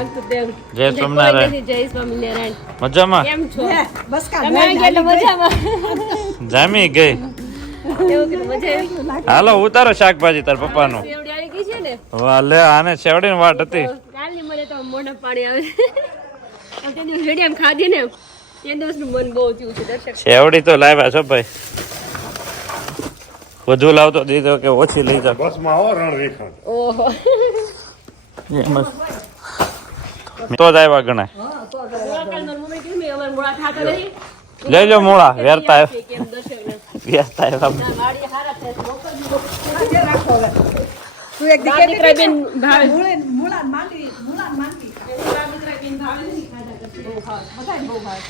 લાગતું તેમ. જય સોમનારાયણ. જય સ્વામિનારાયણ. મજામાં? કેમ છો? બસ કા તમે આવી ગયા એટલે મજામાં. જામી ગઈ. એવું કે મજા આવી. હાલો ઉતારો શાકભાજી તાર પપ્પાનું. સેવડી આવી ગઈ છે ને. વાહ લે આને શેવડીની વાટ હતી. કાલની મને તો મોઢા પાણી આવે. આ તે દિવસ રેડી આમ ખાધી ને તે દિવસનું મન બહુ થયું છે દર્શક. શેવડી તો લાવ્યા છો ભાઈ. વધુ લાવતો દીધો કે ઓછી લઈ જા. બસ માં આવો રણ રેખા ઓહો. તો જ આવ્યા ગણાય. કાલમાં મમ્મી કીધું મેં અમારા મોળા ખાતા નહીં. લઈ લો મોળા વેરતા કેમ દર્શકને. વેરતા આવ્યા. ના વાડી હારા થાય છે. મોકલજો. રાખો હવે તું એક બાપ દીકરા બેન ભાવે. મુળા માંડી બાપ દીકરા બેન ભાવે નહીં ખાધા કરશે. બહુ ખાવ. બધાય બહુ ભાવે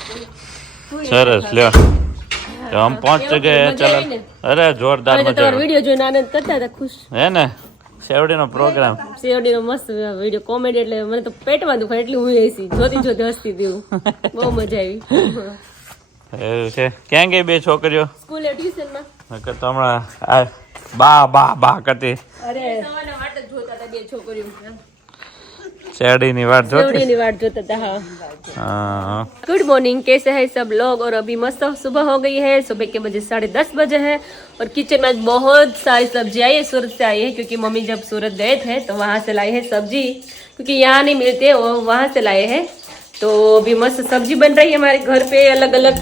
સરસ લ્યો તો हम पहुंच गए चलो अरे जोरदार હવે તો मजा તમારો વિડીયો જોઈને આનંદ કરતા હતા ખુશ. है ने शेवड़ी नो प्रोग्राम સેવડીનો મસ્ત વિડીયો કોમેડી એટલે મને તો પેટમાં દુખાય એટલી હું એસી જોતી હસતી હતી હું. બહુ મજા આવી. એવું છે ક્યાં ગઈ બે છોકરીઓ સ્કૂલે ટ્યુશનમાં નકર તો હમણાં આ બા બા બા કરતી અરે સવારના વાટ જ જોતા હતા બે છોકરીઓ. शेवड़ी वाट जोती सेवड़ी वाट जोता था. हाँ गुड मॉर्निंग, कैसे हैं सब लोग? और अभी मस्त सुबह हो गई है. सुबह के बजे 10:30 बजे है और किचन में आज बहुत सारी सब्जी आई है. सूरत से आई है क्योंकि मम्मी जब सूरत गए थे तो वहाँ से लाए हैं सब्जी, क्योंकि यहाँ नहीं मिलते वो वहाँ से लाए हैं. तो अभी मस्त सब्जी बन रही है हमारे घर पे. अलग अलग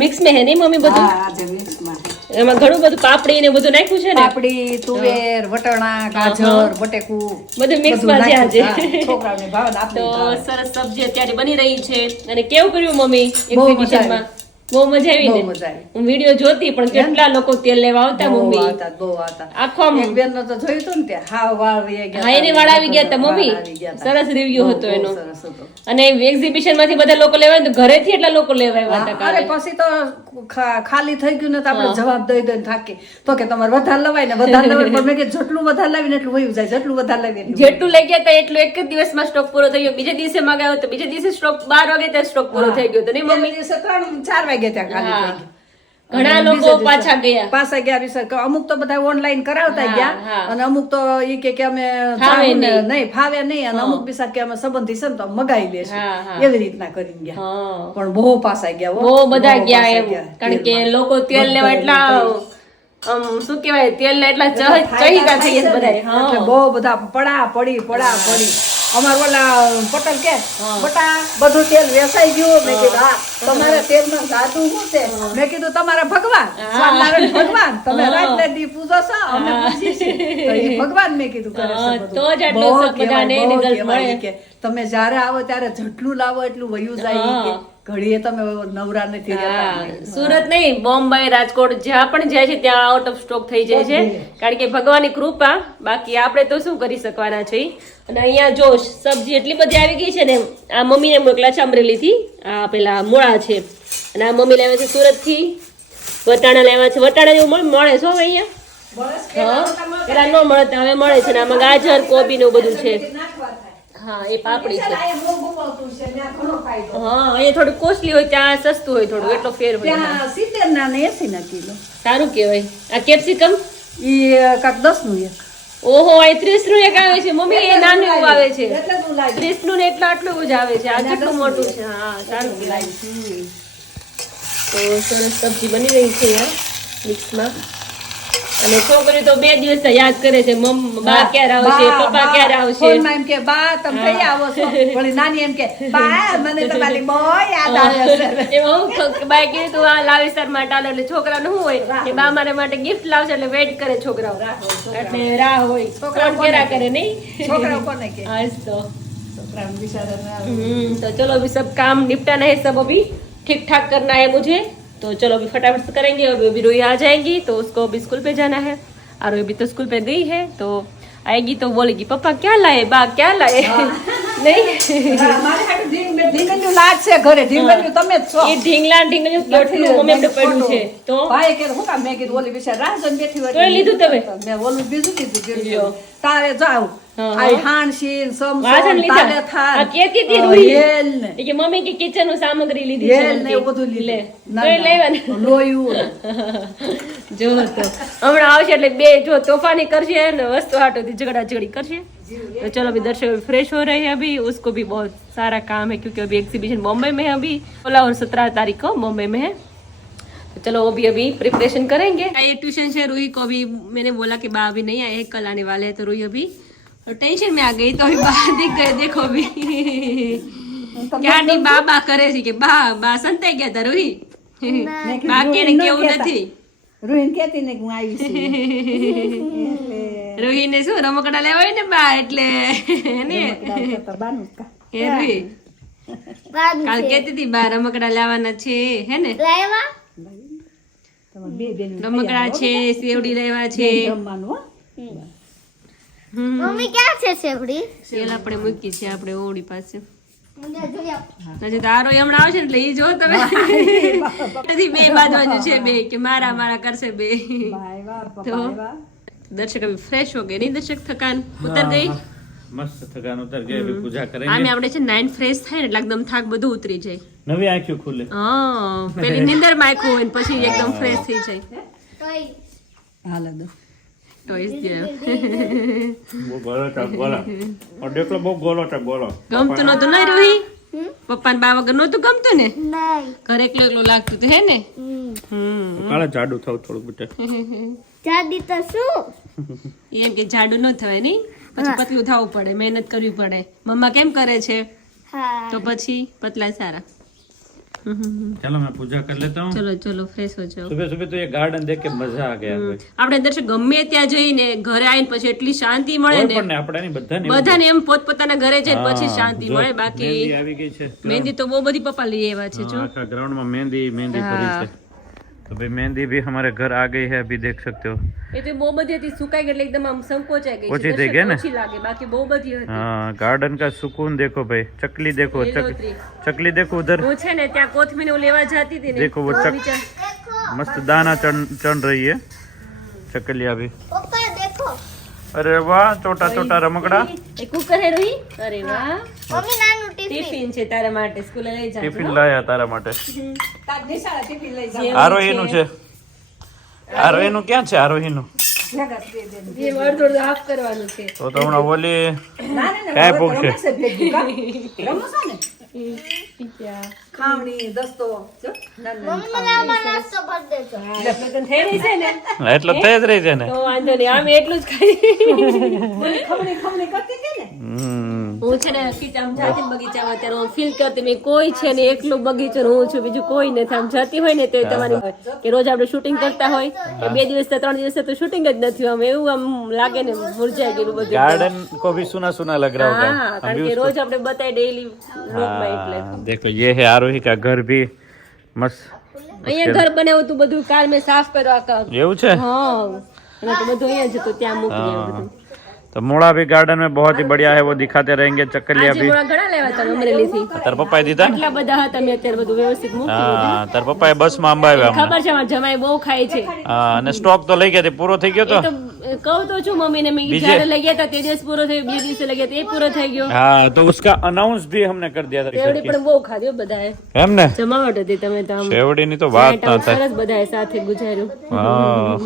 मिक्स में है नहीं मम्मी બધું? હા આજે મિક્સમાં એમાં ઘણું બધું પાપડી ને બધું નાખ્યું છે ને. પાપડી તુવેર વટાણા ગાજર બટેકું બધું મિક્સમાં છે આજે. છોકરાઓને ભાવે ને તો આપણે સરસ સબ્જી અત્યારે બની રહી છે. અને કેવું કર્યું મમ્મી બહુ મજા એક્ઝિબિશનમાં? બહુ મજા આવી બહુ ને? મજા આવી. હું વિડીયો જોતી પણ કેટલા લોકો તેલ લેવા આવતા બહુ મમ્મી. આવતા આખો આમ એક બેન તો જોયું તું ને ત્યાં હાવ વાળ વહી ગયા હા એને વાળા આવી ગયા હતા મમ્મી. વાળ આવી ગયા હતા. સરસ રિવ્યુ હતો બહુ એનો. સરસ હતો. અને એક્ઝિબિશન માંથી બધા લોકો લેવા આવ્યા તો ઘરેથી એટલા લોકો લેવા આવ્યા હતા અરે કાલે. પછી તો ખાલી થઈ ગયું ને તો આપણે જવાબ દઈ દઈને થાકી તો કે તમારે વધારે લવાય ને વધારે લવાય પણ મેં કે જેટલું વધારે લાવીને એટલું વયું જાય જેટલું વધારે લાવીને એટલું જેટલું લઈ ગયા હતા એટલું એક જ દિવસમાં સ્ટોક પૂરો થઈ ગયો. બીજા દિવસે મંગાવ્યો તો બીજા દિવસે સ્ટોક 12 વાગે ત્યાં સ્ટોક પૂરો થઈ ગયો તો નહીં મમ્મી? દિવસે 3-4 વાગ્યા ત્યાં ખાલી થઈ ગયું. ઘણા અને લોકો બીજા દિવસે પાછા ગયા. પાછા ગયા વિશે કે અમુક તો બધા ઓનલાઈન કરાવતા હા, ગયા હા. અને અમુક તો ઈ કે અમે ફાવે જાવું ને નહીં. નહીં ફાવે નહીં અને અમુક બિસા કે અમે સંબંધી છે ને તો મગાઈ લેશું હા, હા. એવી રીતના કરીને ગયા હા પણ બહુ પાછા ગયા હો. બહુ બધા બહુ ગયા પાછા એમ. ગયા. કારણ કે તેલમાં. લોકો તેલ લેવા એટલા શું કહેવાય તેલ ને એટલા ચહીતા થઈ ગયા બધા. એટલે હા બહુ બધા પડા પડી અમાર ઓલા પટેલ કે બટા બધું તેલ વેચાઈ ગયું મેં કીધું હા તમારે તેલમાં જાદુ શું છે મેં કીધું તમારા ભગવાન સ્વામિનારાયણ ભગવાન તમે રાત ને દી પૂજો છો અમે પૂજીએ છીએ તો ઈ ભગવાન મેં કીધું કરે છે હા, બધું. તો જ આટલું બહુ બધાને કહેવાય, બહુ result કહેવાય મળે. કે તમે જ્યારે આવો ત્યારે જેટલું લાવો એટલું વયું જાય ઈ કે ઘડીએ તમે નવરા નથી રહેતા હા, સુરત નહીં બોમ્બે રાજકોટ જ્યાં પણ જાય છે ત્યાં આઉટ ઓફ સ્ટોક થઈ જાય છે. કારણ કે ભગવાનની કૃપા. બાકી આપણે તો શું કરી શકવાના છે. અને અહીંયા જો સબ્જી એટલી બધી આવી ગઈ છે ને. આ મમ્મીને મોકલા છે અમરેલીથી. આ પેલા મોળા છે અને આ મમ્મી લાવ્યા છે સુરતથી. વટાણા લાવ્યા છે. વટાણા જેવું મળે છે હવે અહીંયા. હા પેલા ન મળે હવે મળે છે. ને આમાં ગાજર કોબી ને એવું બધું છે. હા એ પાપડી છે. હા અહીંયા થોડું કોસ્ટલી હોય ત્યાં સસ્તું હોય થોડું એટલો ફેર હોય. ત્યાં 70 ના ને 80 ના કિલો સારું કહેવાય. આ કેપ્સિકમ ઈ કાક 10 નું એક ઓહો આ 30 નું એક આવે છે મમ્મી. એ નાનું એવું આવે છે. એટલે તું લાગે 30 નું ને એટલા આટલું જ આવે છે. આ કેટલું મોટું છે. હા સારું કહેવાય. તો સરસ સબ્જી બની રહી છે યાર મિક્સમાં. અને છોકરી તો 2 દિવસ યાદ કરે છે બા ક્યારે આવશે પપ્પા ક્યારે આવશે. ફોનમાં એમ કે બા તમે કઈ આવો છો વળી નાની એમ કે બા મને તમારી બહુ યાદ આવે છે એમાં હું બાય કીધું તું આ લાવીશ તાર માટે આલો. એટલે છોકરાને શું હોય કે બા મારા માટે ગિફ્ટ લાવશે એટલે વેઇટ કરે છોકરાઓ. એટલે રાહ હોય. છોકરાઓ કેરા કરે નહીં. છોકરાઓ કોને કે आज तो છોકરાઓ બિચારા तो चलो अभी सब काम निपटाना है. सब अभी ठीक ठाक करना है मुझे. तो चलो अभी फटाफट से करेंगे. अभी रोई आ जाएगी तो उसको अभी स्कूल पे जाना है. और अभी तो स्कूल पे गई है तो आएगी तो बोलेगी पापा क्या लाए बा क्या लाए. नहीं મારે હાટુ ઢીંગણ્યું લાગ છે ઘરે ઢીંગણ્યું તમે જ છો ये ढींगला કેટલું મમ્મી એમને પડ્યું છે તો ભાઈ કે હું કામ મેં કીધું ઓલી બિચારી રાહ જોઈને બેઠી હોય તોય લીધું તમે? મેં ઓલું બીજું કીધું લ્યો. કીધું તારે જાવ હા, આ હાણશીન વાસણ સમસમ લીધા? તારે થાન આ કેતી હતી રૂહી. હેલ ને કે મમ્મી કે કિચન નું સામગ્રી લીધી છે હેલ ને બધી. એવું બધું લે લીધું તોય લેવાનું. લોયું જો તો હમણાં આવશે એટલે બે જો તોફાની કરશે ને વસ્તુ હાટોથી ઝઘડા ઝઘડી કરશે. तो चलो अभी दर्शक अभी फ्रेश हो रहे हैं, अभी उसको भी बहुत सारा काम है क्योंकि अभी एग्जीबिशन बॉम्बे में है, अभी 16 और 17 तारीख को बॉम्बे में है। तो चलो वो भी अभी प्रिपरेशन करेंगे। ये ट्यूशन से रूही को अभी मैंने बोला कि बा अभी नहीं आए, कल आने वाले हैं, तो रूही अभी टेंशन में आ गई, तो अभी बाहर दिख गए। देखो अभी क्या नहीं बा करे છે કે બા સંતાઈ ગયા તા રૂહી, બાકી એને કેવું નથી। રોહિન કહેતી ને કે હું આવી છું રૂહીને શું રમકડા લેવા હોય ને બા એટલે ને તો બાનું કા એ રૂહી કાલ કહેતી હતી બા રમકડા લાવવાના છે હે ને, તમાર બે બેન રમકડા છે, સેવડી લેવા છે। જમવાનું હો મમ્મી ક્યાં છે સેવડી? સેલ આપણે મૂકી છે આપણે ઓડી પાસે। હજી તો આરો હમણાં આવશે ને એટલે ઈ જો તમે નથી બે બાજુ છે બે કે મારા મારા કરશે બે। ભાઈ વાહ તો પપ્પા વાહ दर्शक अभी फ्रेश हो गए नहीं दर्शक, थकान उतर गई, મસ્ત થકાન ઉતર ગઈ, અભી પૂજા આમે કરેંગે, આપણે છે નાઇન ફ્રેશ થાય ને એટલે એકદમ થાક બધું ઉતરી જાય। નવી આંખો ખુલે। હા પેલી નીંદર માં આખું હોય ને પછી એકદમ ફ્રેશ થઈ જાય। હાલ દો ટોઈસ દે બહુ ગોલો ટા ગોલા, ઓર દેખલો બહુ ગોલો ટા ગોલો। ગમતું નતું નહીં રૂહી, પપ્પા બા વગર નતું ગમતું ને, નહીં ઘર એકલો એકલો લાગતું તો હે ને। કાળા જાડુ થાવ થોડું બેટા। જાડી તો શું? એમ કે જાડુ ન થવાય નહીં, પછી પતલું થવું પડે, મહેનત કરવી પડે। મમ્મા કેમ કરે છે હા તો પછી પતલા સારા। चलो मैं पूजा कर लेता हूँ। ચલો ચલો ફ્રેશ હો જાઓ। सुबह सुबह तो ये गार्डन देख के मजा आ गया भाई। આપણે દર્શક ગમે ત્યાં જઈને ઘરે આવીને પછી એટલી શાંતિ મળે કોઈ ને, પણ ને આપણે નહીં બધાને એવું બધાને એમ પોતપોતાના ઘરે જઈને પછી હા, શાંતિ જો મળે। બાકી મહેંદી આવી ગઈ છે, મહેંદી તો બહુ બધી પપ્પા લઈ આવ્યા છે। જો आखा ग्राउंड में मेहंदी मेहंदी हाँ। भरी है, तो भाई मेहंदी भी हमारे घर आ गई है, अभी देख सकते हो। એ તો બહુ બધી હતી, સુકાઈ ગઈ એટલે એકદમ આમ સંકોચાઈ ગઈ ઓછી છે, થઈ ગઈ ને? ઓછી લાગે, બાકી બહુ બધી હતી। हाँ गार्डन का सुकून देखो भाई, चकली देखो, લીલોતરી। चकली देखो उधर, હું છે ને ત્યાં કોથમીર લેવા જતી હતી ને, देखो वो તો चक વિચાર मस्त दाना चढ़ रही है चकलिया भी। પપ્પા દેખો अरे वाह, छोटा छोटा रमकड़ा એ કુકર હે રૂહી, અરે વાહ, મમ્મી નાનું ટિફિન ટિફિન છે તારા માટે, સ્કૂલે લઈ જાજો। ટિફિન લાયા તારા માટે। તાર નિશાળા ટિફિન લઈ જાવ આરોહીનું છે, આરોહીનું ક્યાં છે? આરોહીનું ભેગા બે બેન જે અડધું હાફ કરવાનું છે। તો હમણાં ઓલી ના ના કાંઈ હવે તો પૂછે? રમશે ભેગું કા? રમો છો ને ખાવણી દસ્તો જો ના ના મમ્મી મને આમાં નાસ્તો ભર દેજો એટલે તને થઈ રહી છે ને એટલે થઈ જ રહી છે ને। તો વાંધો નહીં, આમ એટલું જ ખાઈ। મને ખમણી ખમણી કરતી હતી ને હું છે ને કિચન જાતી બગીચામાં ત્યારે હું ફીલ કરતી મેં કોઈ છે ને એકલો બગીચો હું છું, બીજું કોઈ નથી। આમ જતી હોય ને તો તમારી કે રોજ આપણે શૂટિંગ કરતા હોય કે 2 દિવસ 3 દિવસ તો શૂટિંગ જ નથી, આમ એવું આમ લાગે ને મુરઝાઈ ગયેલું બધું। गार्डन को भी सुना सुना लग रहा होगा। હા કારણ કે રોજ આપણે બતાય ડેઈલી વ્લોગમાં એટલે। हाँ, देखो ये है आरोही का घर भी मस्त। અહીંયા ઘર બનાવ્યું તું બધું, કાલ મેં સાફ કર્યો આખા। એવું છે? હા એટલે તો બધું અહીંયા જ હતું, ત્યાં મૂકી हाँ, બધું। तो मोड़ा भी गार्डन में बहुत ही बढ़िया है, वो दिखाते रहेंगे। चकलिया આજે भी મોડા ઘણા લેવા હતા અમરેલીથી, तार पप्पा दीदा ने? એટલા બધા હતા, મેં અત્યારે બધું વ્યવસ્થિત મૂકી દીધું। हाँ तार पप्पा बस में अंबाव्या हमने। ખબર છે મારા જમાઈ બહુ ખાય છે, हाँ અને स्टॉक तो लई गया थी, पूरो થઈ ગયો એ તો। તો કહું તો છું મમ્મીને, મેં બીજે- જ્યારે લઈ ગયા હતા તે દિવસ પૂરો થયો, બીજે દિવસે લઈ ગયા તે પૂરો થઈ ગયો। हाँ तो उसका अनाउंस भी हमने कर दिया था એવડી પણ બહુ ખાધ્યો બધાએ, એમ ને। જમાવટ હતી। તમે તો આમ શેવડી ની તો વાત ના થાય। સરસ બધાએ સાથે ગુજાર્યું, હા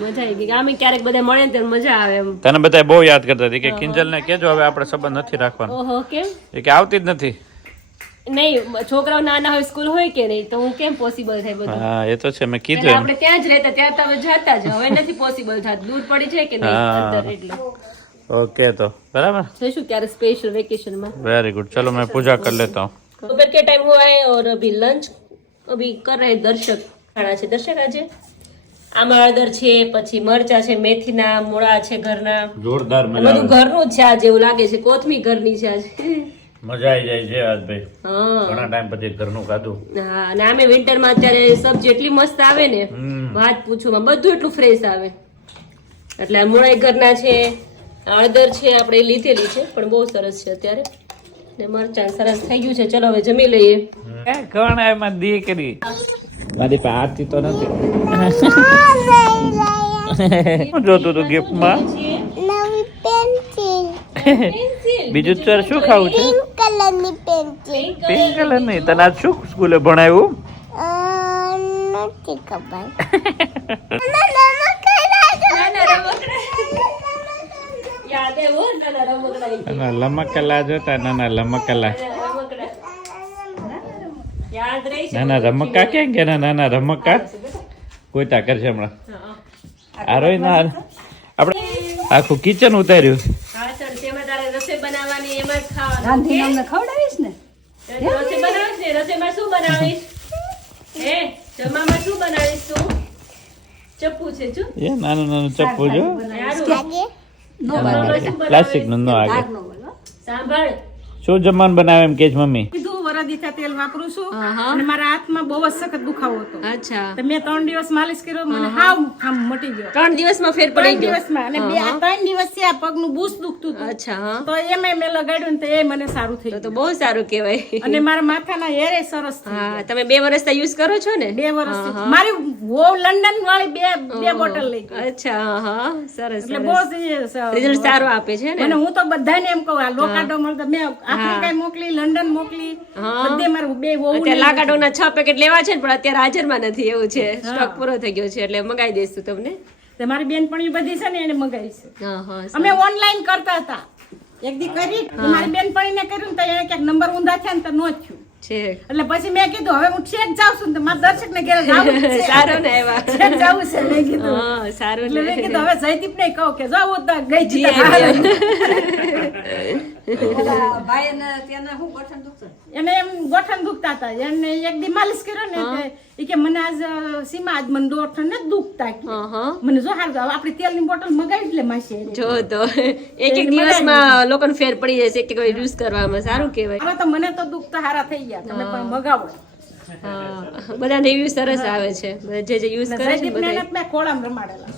મજા આવી ગઈ। આમે ક્યારેક બધા મળે ને ત્યારે મજા આવે એમ। તને બધા બહુ યાદ કરતા હતી કે કિંજલ ને કેજો હવે આપણે સંબંધ નથી રાખવાનો, ઓહો કેમ એ કે આવતી જ નથી। નહીં, છોકરાઓ નાના હોય, સ્કૂલ હોય કે નહીં, તો હું કેમ પોસિબલ થાય બધું? હા એ તો છે, મેં કીધું પહેલા એમ। આપણે ત્યાં જ રહેતા, ત્યાં તો હવે જતા જ, હવે નથી પોસિબલ થતું, દૂર પડી જાય કે નહીં હા। અંદર, એટલે ओके तो बराबर, જઈશું ક્યારે સ્પેશિયલ વેકેશન માં। Very good. चलो मैं पूजा कर लेता हूँ। दोपहर के टाइम हुआ है और अभी लंच अभी कर रहे दर्शक। खाना છે દર્શક આજે આમાં હળદર છે, પછી મરચા છે, મેથીના મૂળા છે ઘરના, जोरदार બધું ઘરનું જ છે આજે, એવું લાગે છે કોથમી ઘરની છે આજે। मजा आई જાય છે આજ ભાઈ, હા ઘણા ટાઈમ પછી ઘરનું ખાધું। હા, અને આમે વિન્ટર માં અત્યારે સબ્જી એટલી મસ્ત આવે ને, વાત પૂછો માં, બધું એટલું ફ્રેશ આવે। એટલે આ મૂળા ઘરના છે, હળદર છે આપણે લીધેલી છે પણ બહુ સરસ છે અત્યારે, ને મરચાં સરસ થઈ ગયું છે। ચલો હવે જમી લઈએ। કોણ આ માં દીકરી? મારી પાસે આરતી તો નથી। શું જોતું તું ગિફ્ટ માં? નવી પેન્સિલ બીજું તારે શું ખાવું છે? પિંક કલરની પેન્સિલ પિંક કલર નહીં, તને આજ શું સ્કૂલે ભણાવ્યું? નથી ખબર યાદ હે નાના રમકડા જોતા નાના રમકડા યાદ રહી છે નાના રમકડા ક્યાં ગયા નાના રમકડા કોઈતા કરશે હમણાં આરોય ના આપણે આખું કિચન ઉતાર્યું હા સર તેમાં તારે રસોઈ બનાવવાની એમાં જ ખાવાનું રાંધીને અમને ખવડાવીશ ને રસોઈ બનાવીશ ને રસોઈમાં શું બનાવીશ હે જમવામાં શું બનાવીશ તું ચપ્પુ છે જો એ નાનું નાનું ચપ્પુ જો આગે પ્લાસ્ટિક નું ન આગે સાંભળ શું જમવાનું બનાવે એમ કે છે મમ્મી કીધું વરાદીઠા તેલ વાપરું છું અને મારા હાથમાં બહુ જ સખત દુખાવો હતો અચ્છા તો મેં 3 દિવસ માલિશ કર્યો મને હાવ આમ મટી ગયો 3 દિવસમાં ફેર પડી 3 ગયો દિવસમાં અને 3 દિવસથી આ પગનું બૂસ દુખતું હતું અચ્છા હા તો એમાં મેં લગાડ્યું ને તો એ મને સારું થઈ તો ગયું બહુ સારું કહેવાય અને મારા માથાના હેરે સરસ થઈ હા તમે 2 વર્ષથી યુઝ કરો છો ને 2 વર્ષથી મારી વહુ લંડન વાળી બે બોટલ લઈ ગઈ અચ્છા હા સરસ એટલે બહુ રિઝલ્ટ સારું આપે છે ને અને હું તો બધાને એમ કહું આ લોકાડો મળતો મેં આફ્રિકા મોકલી લંડન મોકલી બધે મારું બે વહુ અત્યારે લાકાડોના 6 પેકેટ લેવા છે ને પણ અત્યારે હાજરમાં નથી એવું છે સ્ટોક પૂરો થઈ ગયો છે એટલે મંગાવી દઈશું તમને તે મારી બેનપણી બધી છે ને એને મગાવી છે હા હા અમે ઓનલાઈન કરતા હતા એક દી કરી મારી બેનપણીને કર્યું ને તો એને ક્યાંક નંબર ઊંધા છે ને તો નો થયું છે એટલે પછી મેં કીધું હવે હું છેક જાઉં છું ને તો મારા દર્શક ને ઘરે જાવું જ છે. સારું ને એવા છેક જાવું છે મેં કીધું હા સારું એટલે ને મેં કીધું હવે જયદીપ ને કહું કે જાવ તો ગઈ જી ભાઈને ત્યાંના શું ગઠન દુખશે એને એમ ગોઠણ દુખતા હતા એને એક દી માલિશ કર્યો ને તે ઈ કે મને આજ સીમા આજ મને ગોઠણ ને દુખતા કે હા હા મને જો હાર જાવ આપણી તેલની બોટલ મગાવી જ લે માસી જો તો એક દિવસમાં લોકોને ફેર પડી જશે એક યુઝ કરવામાં સારું કહેવાય હવે તો મને તો દુખતા હારા થઈ ગયા તમે પણ મગાવો હા બધા રિવ્યુ સરસ આવે છે બધા જે યુઝ કરે છે જયદીપ ને બધા એને મેં ખોળામાં રમાડેલા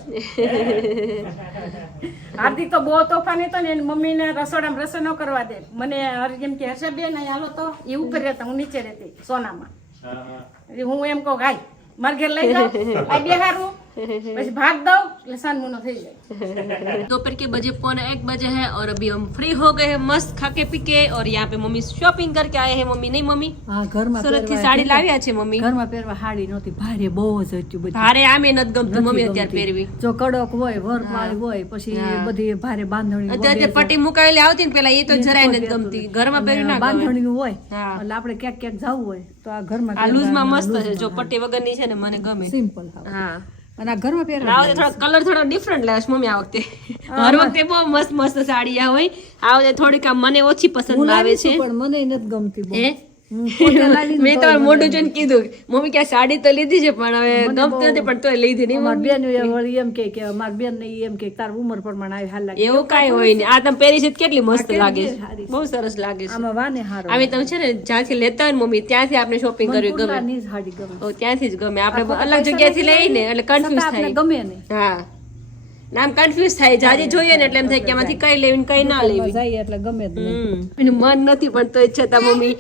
હાર્દિક તો બહુ તોફાની હતો ને એની મમ્મીને રસોડામાં રસોઈ ન કરવા દે મને જેમ કે હર્ષાબેન અહીં હાલો તો એ ઉપર રહેતા હું નીચે રહેતી સોનામાં એટલે હું એમ કહું ભાઈ મારે ઘેર લઈ જાઓ આ બેહારું પછી भाग दो એટલે સાનમુનો થઈ જાય दोपहर के बजे 1:45 बजे हैं और अभी हम फ्री हो गए हैं मस्त खा के पी के और यहाँ पे मम्मी शॉपिंग करके आए हैं मम्मी नहीं मम्मी હા ઘરમાં सूरत થી સાડી લાવ્યા છે મમ્મી ઘરમાં પહેરવા હાડી નહોતી ભારે બહુ જ હતું બધી ભારે આમે નથી ગમતું મમ્મી અત્યારે પહેરવી જો કડક હોય વર્ક વાળી હોય પછી બધી ભારે બાંધણી અત્યારે પટ્ટી મુકાવેલી આવતી ને પેલા એ તો જરાય નથી ગમતી ઘરમાં પહેરી ના ગમે બાંધણી હોય હા. એટલે આપણે ક્યાંક ક્યાંક જવું હોય તો આ ઘરમાં આ લૂઝ માં મસ્ત છે જો પટ્ટી વગરની છે ને મને ગમે સિમ્પલ હા અને આ ઘરમાં પહેરવા આ વખતે થોડો કલર થોડો ડિફરન્ટ લાવ્યો છે મમ્મી આ વખતે હર વખતે બહુ મસ્ત મસ્ત સાડી હોય આ વખતે થોડીક આમ મને ઓછી પસંદ આવે છે પણ મને નથી ગમતી બહુ હે હું પોતે લાવીને મેં તમારું મોઢું જોઈને કીધું મમ્મી કે સાડી તો લીધી છે પણ હવે ગમતી નથી પણ તોય લીધી નહીં અમારી બેન વળી એમ કે અમારી બેન ને ઈ એમ કે તાર ઉંમર પ્રમાણે આવી હાલ લાગે એવું કાંઈ હોય નહીં આ તમે પહેરી છે તો કેટલી મસ્ત લાગે છે બહુ સરસ લાગે છે આમાં વાને હારો અમે તમે છે ને જ્યાંથી લેતા હોય ને મમ્મી ત્યાંથી આપણે શોપિંગ કરવી ગમે કુર્તાની જ હાડી ગમે ઓ ત્યાંથી જ ગમે આપણે અલગ જગ્યાથી લઈને એટલે કન્ફ્યુઝ આપણે થાય ગમે નહીં હા નામ કન્ફ્યુઝ થાય જાજે જોઈએ ને એટલે એમ થાય કે એમાંથી કઈ લેવી ને કઈ ના લેવી જાય એટલે ગમે જ નહીં એનું મન નથી પણ તો છતાં મમ્મી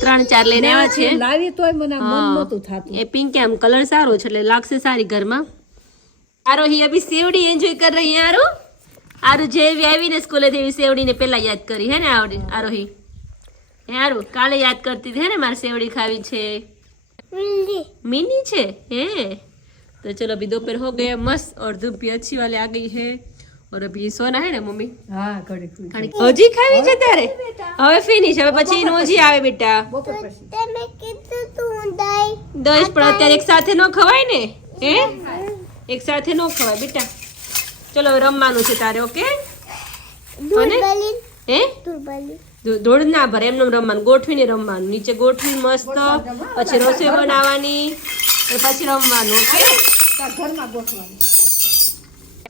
3-4 લઈને આવ્યા છે લાવી તોય મને આ મન નહોતું થાતું ये पिंक है हम कलर सारो છે એટલે લાગશે સારી ઘરમાં આરોહી અભી સેવડી એન્જોય કર રહી है આરો જેવી આવીને સ્કૂલે થી સેવડીને પહેલા યાદ કરી હે ને આરોહી હે આરો કાલે યાદ કરતી હતી હે ને મારે સેવડી ખાવી છે मिनी છે હે तो चलो अभी दोपहर हो गया मस्त और धूप भी अच्छी वाली आ गई है और अभी सोना है ना मम्मी હા ઘડી ફૂલ હજી ખાવી છે તારે હવે ફિનિશ હવે પછી એનું હજી આવે બેટા તમે કીધું તું દઈ દસ પણ અત્યારે એક સાથે ન ખવાય ને હે એક સાથે ન ખવાય બેટા ચલો હવે રમવાનું છે તારે ઓકે દુર્બલી હે દુર્બલી દોડ ના ભરે એમનું રમવાનું ગોઠવીને રમવાનું નીચે ગોઠવી મસ્ત પછી રસોઈ બનાવવાની और પછી રમવાનું ओके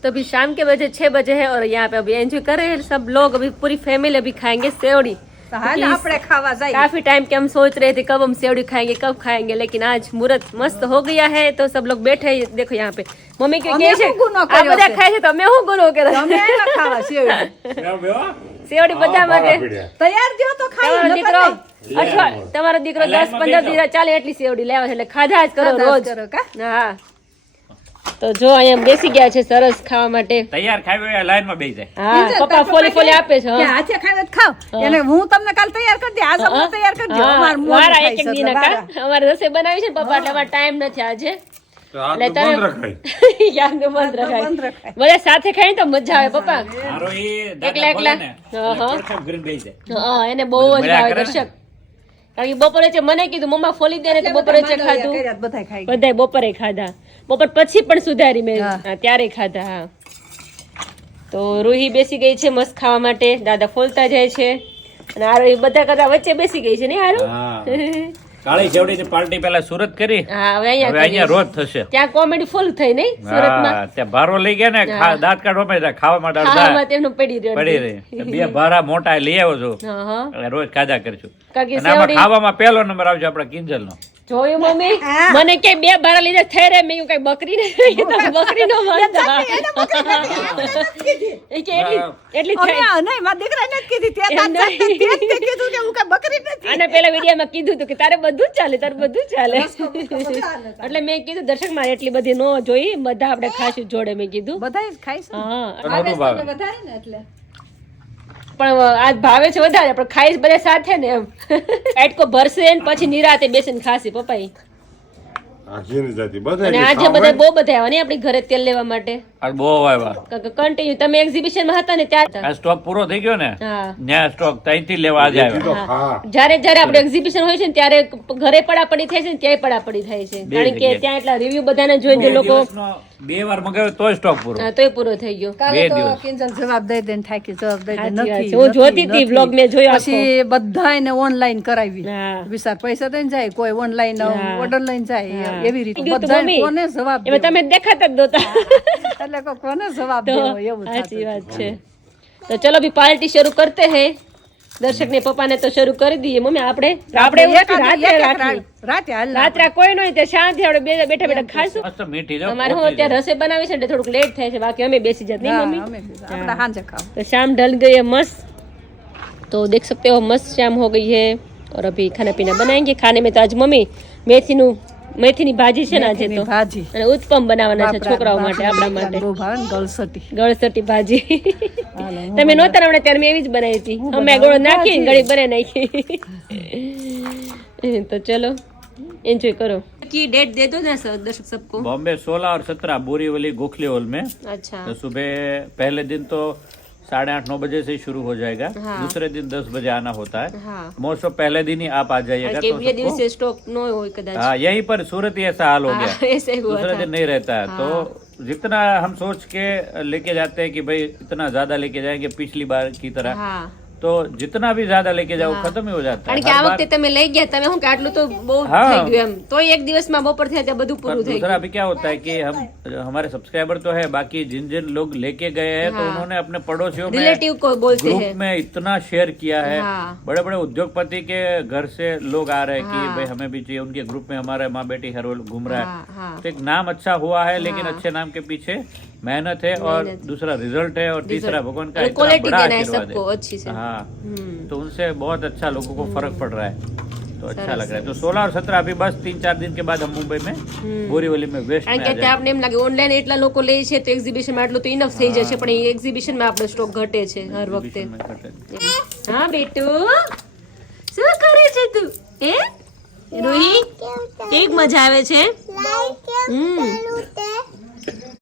तो अभी शाम के बजे 6 बजे है और यहाँ पे अभी एंजॉय कर रहे हैं सब लोग अभी पूरी फैमिली अभी खाएंगे सेवड़ी હાલ આપણે ખાવા જાય काफी टाइम के हम सोच रहे थे कब हम सेवड़ी खाएंगे कब खाएंगे लेकिन आज मुहूर्त मस्त हो गया है तो सब लोग बैठे हैं देखो यहाँ पे मम्मी के અમે કહે છે શું ગુનો આ કર્યો બધા છે? ખાય છે તો અમે શું ગુનો કર્યો તમે એના ખાવા સેવડી સેવડી બધા માટે તૈયાર થયો તો ખાઈ તમારો નકર દીકરો નહીં. અથવા તમારો દીકરો 10-15 દિવસ ચાલે એટલી સેવડી લેવા છે એટલે ખાધા જ કરો ખાધા જ રોજ કરો કા? હા તો જો અહીંયા બેસી ગયા છે સરસ ખાવા માટે તૈયાર ખાવી લાઈન માં બેસી જાય હા પપ્પા ફોલી ફોલી આપે છે કે હાથે ખાઈને જ ખાવ એને હું તમને કાલ તૈયાર કરી દે આજ અમને તૈયાર કરજો અમાર મોઢું મારા ખાઈ એક એક છે દીના એટલે કા અમારે રસોઈ બનાવી છે ને પપ્પા એટલે અમારે ટાઈમ નથી આજે એટલે તમે યાદનું બંધ રખાય બધા સાથે ખાય તો મજા આવે પપ્પા એકલા એકલા હા એને બહુ જ ભાવે દર્શક કારણ કે બપોરે છે મને કીધું મમ્મા ફોલી દે ને તો બપોરે છે ખાધું બધા ખાઈ બધાય બપોરે ખાધા બપોર પછી પણ સુધારી મેં ત્યારે ખાધા હા તો રૂહી બેસી ગઈ છે મસ્ત ખાવા માટે દાદા ફોલતા જાય છે અને આ રૂહી બધા કરતા વચ્ચે બેસી ગઈ છે ને હારું કાળી જેવડીની પાર્ટી પેલા સુરત કરી હા હવે હવે અહીંયા રોજ થશે ત્યાં કોમેડી ફૂલ થઈ નહીં સુરતમાં હા, ત્યાં ભારો લઈ ગયા ને દાંત કાઢવા માટે ખાવા માટે ખાવામાં તેમનું પડી પડી રહ્યો રહી 2 ભારા મોટા લઈ આવ્યો છું હા હા એટલે રોજ ખાધા કરશું કારણ કે અને આમાં સેવડી ખાવામાં પહેલો નંબર આવશે આપણા કિંજલ નો જોયું મમ્મી મને કે 2 ભારા લીધા થઈ રે મેં કઈ બકરી ને બકરી નો એટલી થઈ નહીં મારા દીકરાને જ કીધી ત્યાં દાંત ચાટતા તે જ કીધું કે હું કઈ બકરી નથી અને પેલા વિડીયોમાં કીધું હતું કે તારે બધું જ ચાલે તારે બધું જ ચાલે એટલે મેં કીધું દર્શક મારે એટલી બધી ન જોઈ બધા આપણે ખાશું જોડે મેં કીધું બધા જ ખાય છે હા નહોતું ભાવે. વધારે ને એટલે પણ આજ ભાવે છે વધારે પણ ખાઈશ બધા સાથે ને એમ પેટકો ભરશે ને પછી નિરાતે બેસીને ખાસી પપ્પાઈ અને આજે બધા બહુ બધા આવ્યા ને આપણી ઘરે તેલ લેવા માટે આ બહુ આવ્યા કન્ટિન્યુ તમે એક્ઝિબિશન માં હતા ને ત્યારે આ સ્ટોક પૂરો થઈ ગયો ને હા ત્યાં સ્ટોક ત્યાંથી લેવા આજે આવ્યા જયારે જયારે આપણે એક્ઝિબિશન હોય છે ને ત્યારે ઘરે પડાપડી થાય છે ને ત્યાંય પડાપડી થાય છે કારણ કે ત્યાં એટલા રિવ્યુ બધાને જોઈને જે લોકો 2 વાર મગાવ્યો તોય સ્ટોક પૂરો હા તોય પૂરો થઈ ગયો કાલે તો દિવસ. કિંજલ જવાબ દઈ દે ને થાકી જવાબ દઈ દે સાચી વાત નથી છે. હું જોતી હતી vlog મેં જોયો આખો. પછી બધાયને ઓનલાઈન કરાવી હા. વિચાર પૈસા દઈને જાય કોઈ ઓનલાઈન ઓર્ડર લઈને જાય એવી રીતે કીધું તું બધાને મમ્મી, કોને જવાબ એમાં દેવો? તમે દેખાતા જ નહોતા એટલે કોને જવાબ તો દેવો એવું સાચી થતું. વાત છે તો ચલો ભી પાર્ટી શરૂ કરતે હે દર્શક ને પપ્પા ને તો શરૂ કરી દઈએ મમ્મી આપણે એવું એક હતું, રાત્રે એક રાખી. રાતે હાલ રાત્રે કોઈ નહીં તે શાંતિ આપણે બેઠા બેઠા ખાશું મસ્ત મીઠી જો અમારે હું અત્યારે રસોઈ બનાવી છે એટલે થોડુંક લેટ થાય છે બાકી અમે બેસી જાત નહીં હા, મમ્મી અમે આપણે હાંજે ખાવ तो शाम ढल गई है मस्त तो देख सकते हो मस्त शाम हो गई है और अभी खाना पीना बनाएंगे खाने में तो आज मम्मी મેથીની ભાજી છે ને આજે તો ભાજી અને ઉત્પમ બનાવવાના છે છોકરાઓ માટે આપણા માટે બહુ ભાવે ને ગળસટી ગળસટી ભાજી તમે નહોતા હમણાં ત્યારે મેં એવી જ બનાવી હતી અમે ગોળ નાખી ગળી બનાવી નાખી તો ચલો एंजॉय करो की डेट दे दो ना दर्शक सबको बॉम्बे 16 और 17 बोरीवली गोखले हॉल में अच्छा तो सुबह पहले दिन तो 8:30-9 बजे से शुरू हो जाएगा दूसरे दिन 10 बजे आना होता है हाँ मोस्ट ऑफ पहले दिन ही आप आ जाइएगा तो ये દિવસે સ્ટોક નો હોય કદાચ हाँ यहीं पर सूरत ही ऐसा हाल हो गया ऐसे हुआ दूसरे था दिन नहीं रहता है तो जितना हम सोच के लेके जाते हैं कि भाई इतना ज्यादा लेके जाएंगे पिछली बार की तरह हाँ तो जितना भी ज्यादा लेके जाओ खत्म ही हो जाता है કારણ કે આ વખતે તમે લઈ ગયા તમે શું કે આટલું તો બહુ થઈ ગયું એમ તો એક દિવસમાં બપોર થયા ત્યાં બધું पर પૂરું થઈ दूसरा अभी क्या होता है कि हम हमारे सब्सक्राइबर तो है बाकी जिन जिन लोग लेके गए हैं तो उन्होंने अपने पड़ोसियों में रिलेटिव को बोलते ग्रुप हैं में इतना शेयर किया है हाँ। बड़े बड़े उद्योगपति के घर से लोग आ रहे हैं कि भाई हमें भी चाहिए उनके ग्रुप में हमारे माँ बेटी हर रोज घूम रहा हाँ, हाँ। है तो एक नाम अच्छा हुआ है लेकिन अच्छे नाम के पीछे मेहनत है और दूसरा रिजल्ट है और तीसरा भगवान का इतना क्वालिटी बड़ा देना है आशीर्वाद सबको है अच्छी से हाँ तो उनसे बहुत अच्छा लोगों को फर्क पड़ रहा है तो अच्छा लग रहा है तो 16 और 17 अभी बस 3-4 दिन के बाद हम मुंबई में बोरीवली में वेस्ट કારણ में કે आ ત્યાં આપણે એમ લાગે ઓનલાઈન એટલા લોકો લે છે તો એક્ઝિબિશન માં આટલું તો ઇનફ થઈ જશે પણ એ એક્ઝિબિશન માં આપણો સ્ટોક ઘટે છે હર વખતે जाएंगे હા બેટુ શું કરે છે તું એ રોહી એક મજા આવે છે લાઈક કેમ ચાલુ તે